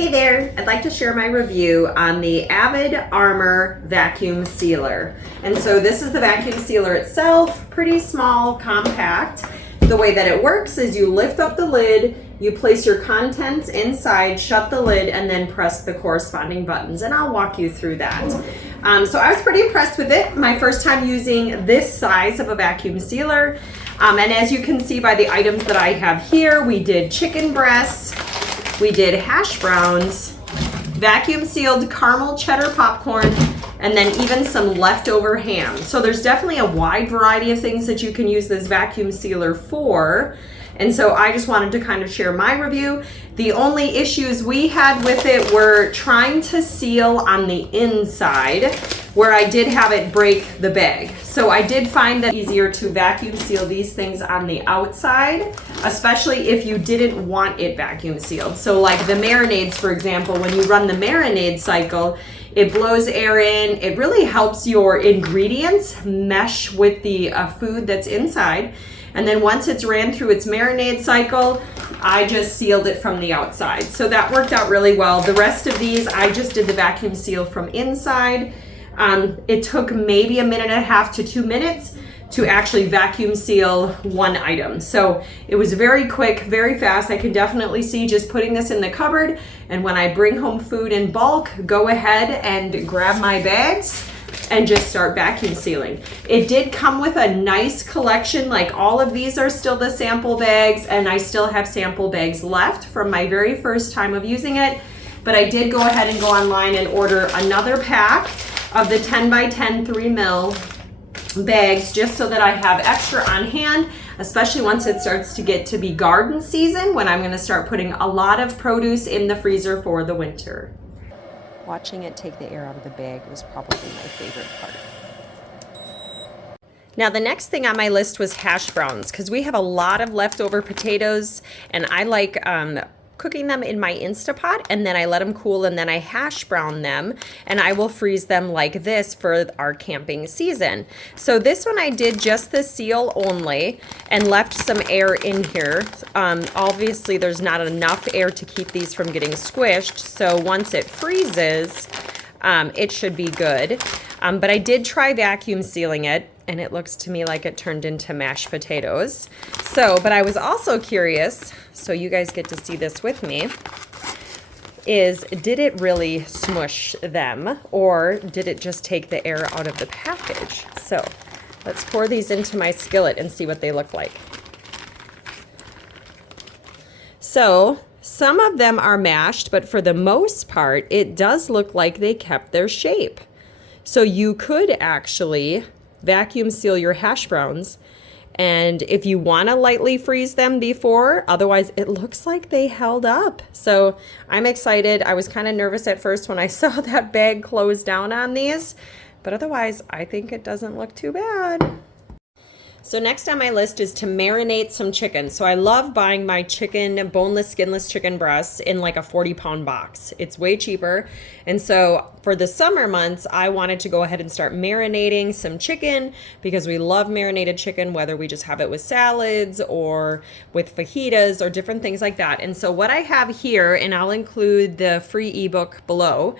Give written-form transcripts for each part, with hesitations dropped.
Hey there, I'd like to share my review on the Avid Armor vacuum sealer. And so this is the vacuum sealer itself, pretty small, compact. The way that it works is you lift up the lid, you place your contents inside, shut the lid, and then press the corresponding buttons, and I'll walk you through that. So I was pretty impressed with it. My first time using this size of a vacuum sealer. And as you can see by the items that I have here, we did chicken breasts, we did hash browns, vacuum sealed caramel cheddar popcorn, and then even some leftover ham. So there's definitely a wide variety of things that you can use this vacuum sealer for. And so I just wanted to kind of share my review. The only issues we had with it were trying to seal on the inside, where I did have it break the bag. So I did find that easier to vacuum seal these things on the outside, especially if you didn't want it vacuum sealed. So like the marinades, for example, when you run the marinade cycle, it blows air in. It really helps your ingredients mesh with the food that's inside. And then once it's ran through its marinade cycle, I just sealed it from the outside. So that worked out really well. The rest of these, I just did the vacuum seal from inside. It took maybe 1.5 to 2 minutes to actually vacuum seal one item. So it was very quick, very fast. I can definitely see just putting this in the cupboard, and when I bring home food in bulk, go ahead and grab my bags and just start vacuum sealing. It did come with a nice collection. Like all of these are still the sample bags, and I still have sample bags left from my very first time of using it. But I did go ahead and go online and order another pack of the 10 by 10 3 mil bags, just so that I have extra on hand, especially once it starts to get to be garden season, when I'm gonna start putting a lot of produce in the freezer for the winter. Watching it take the air out of the bag was probably my favorite part. Now the next thing on my list was hash browns, because we have a lot of leftover potatoes, and I like cooking them in my Instapot, and then I let them cool, and then I hash brown them, and I will freeze them like this for our camping season. So this one I did just the seal only and left some air in here. Obviously there's not enough air to keep these from getting squished, so once it freezes, it should be good. But I did try vacuum sealing it, and it looks to me like it turned into mashed potatoes. But I was also curious, so you guys get to see this with me, is did it really smush them, or did it just take the air out of the package? So let's pour these into my skillet and see what they look like. So some of them are mashed, but for the most part, it does look like they kept their shape. So you could actually vacuum seal your hash browns, and if you want to lightly freeze them before, otherwise it looks like they held up. So I'm excited. I was kind of nervous at first when I saw that bag close down on these, but otherwise I think it doesn't look too bad. So next on my list is to marinate some chicken. So I love buying my chicken, boneless, skinless chicken breasts in like a 40-pound box. It's way cheaper. And so for the summer months, I wanted to go ahead and start marinating some chicken, because we love marinated chicken, whether we just have it with salads or with fajitas or different things like that. And so what I have here, and I'll include the free ebook below,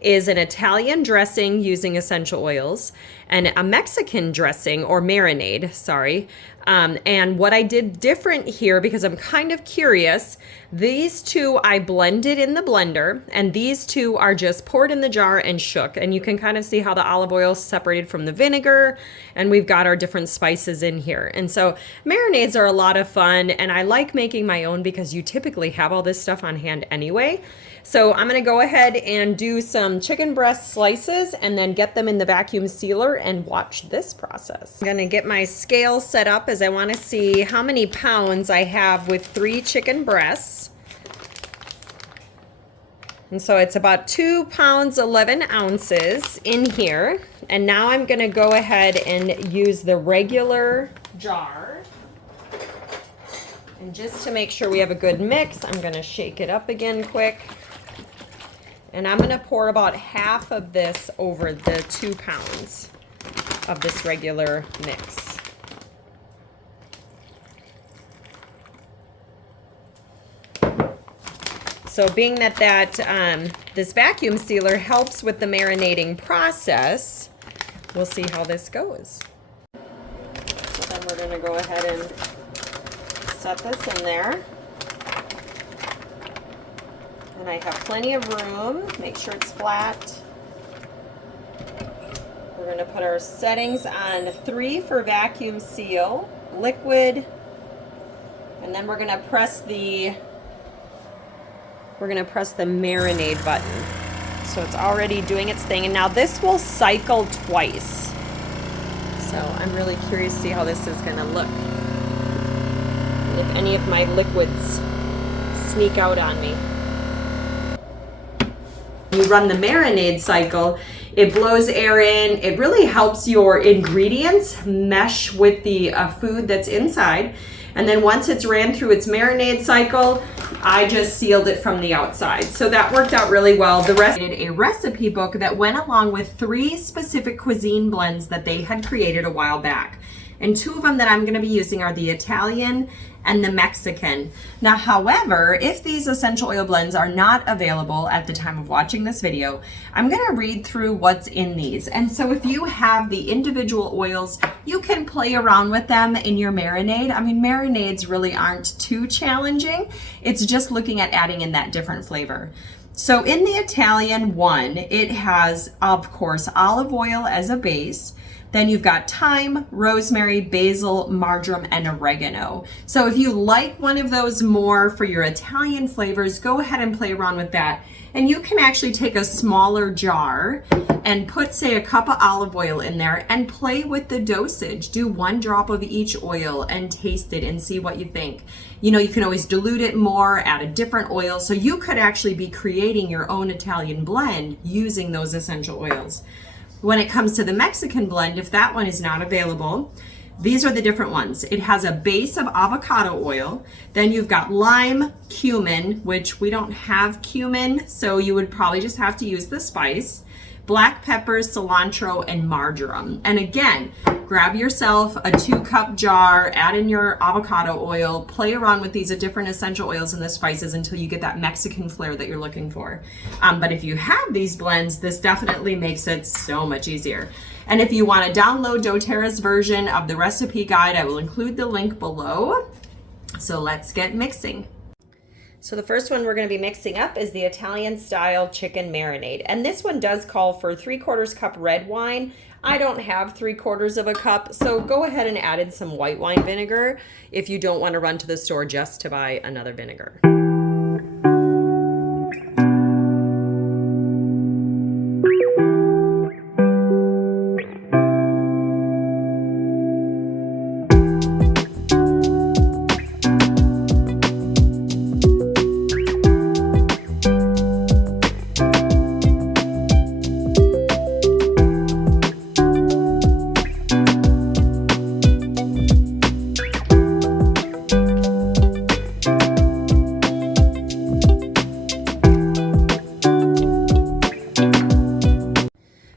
is an Italian dressing using essential oils, and a Mexican dressing, or marinade, sorry. And what I did different here, because I'm kind of curious, these two I blended in the blender, and these two are just poured in the jar and shook. And you can kind of see how the olive oil is separated from the vinegar, and we've got our different spices in here. And so marinades are a lot of fun, and I like making my own because you typically have all this stuff on hand anyway. So I'm gonna go ahead and do some chicken breast slices and then get them in the vacuum sealer and watch this process. I'm gonna get my scale set up, as I wanna see how many pounds I have with 3 chicken breasts. And so it's about 2 pounds, 11 ounces in here. And now I'm gonna go ahead and use the regular jar. And just to make sure we have a good mix, I'm gonna shake it up again quick. And I'm gonna pour about half of this over the 2 pounds of this regular mix. So being that this vacuum sealer helps with the marinating process, we'll see how this goes. So then we're going to go ahead and set this in there. And I have plenty of room. Make sure it's flat. We're going to put our settings on 3 for vacuum seal, liquid, and then we're going to press the marinade button. So it's already doing its thing, and now this will cycle twice. So I'm really curious to see how this is going to look. And if any of my liquids sneak out on me. You run the marinade cycle, it blows air in, it really helps your ingredients mesh with the food that's inside. And then once it's ran through its marinade cycle, I just sealed it from the outside. So that worked out really well. The rest did a recipe book that went along with 3 specific cuisine blends that they had created a while back. And 2 of them that I'm going to be using are the Italian and the Mexican. Now, however, if these essential oil blends are not available at the time of watching this video, I'm going to read through what's in these. And so if you have the individual oils, you can play around with them in your marinade. I mean, marinades really aren't too challenging. It's just looking at adding in that different flavor. So in the Italian one, it has, of course, olive oil as a base. Then you've got thyme, rosemary, basil, marjoram, and oregano. So if you like one of those more for your Italian flavors, go ahead and play around with that. And you can actually take a smaller jar and put, say, a cup of olive oil in there and play with the dosage. Do 1 drop of each oil and taste it and see what you think. You know, you can always dilute it more, add a different oil. So you could actually be creating your own Italian blend using those essential oils. When it comes to the Mexican blend, if that one is not available, these are the different ones. It has a base of avocado oil. Then you've got lime, cumin, which we don't have cumin, so you would probably just have to use the spice. Black pepper, cilantro, and marjoram. And again, grab yourself a 2-cup jar, add in your avocado oil, play around with these different essential oils and the spices until you get that Mexican flair that you're looking for. But if you have these blends, this definitely makes it so much easier. And if you want to download doTERRA's version of the recipe guide, I will include the link below. So let's get mixing. So the first one we're going to be mixing up is the Italian style chicken marinade. And this one does call for 3/4 cup red wine. I don't have 3/4 of a cup, so go ahead and add in some white wine vinegar if you don't want to run to the store just to buy another vinegar.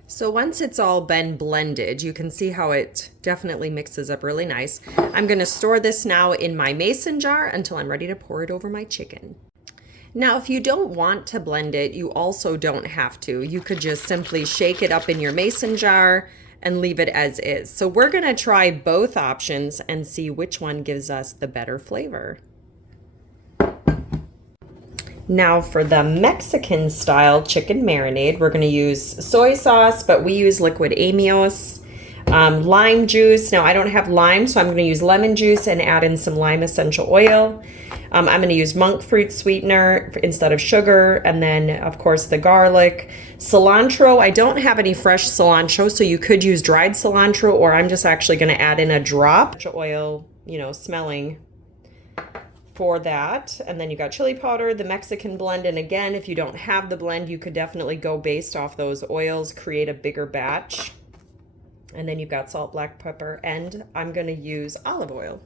So once it's all been blended, you can see how it definitely mixes up really nice. I'm going to store this now in my mason jar until I'm ready to pour it over my chicken. Now, if you don't want to blend it, you also don't have to. You could just simply shake it up in your mason jar and leave it as is. So we're going to try both options and see which one gives us the better flavor. Now for the Mexican style chicken marinade, we're going to use soy sauce, but we use liquid amyos, lime juice. Now I don't have lime, so I'm going to use lemon juice and add in some lime essential oil. I'm going to use monk fruit sweetener instead of sugar, and then of course the garlic. Cilantro, I don't have any fresh cilantro, so you could use dried cilantro, or I'm just actually going to add in a drop of oil, you know, smelling for that. And then you got chili powder, the Mexican blend, and again, if you don't have the blend, you could definitely go based off those oils, create a bigger batch. And then you've got salt, black pepper, and I'm going to use olive oil.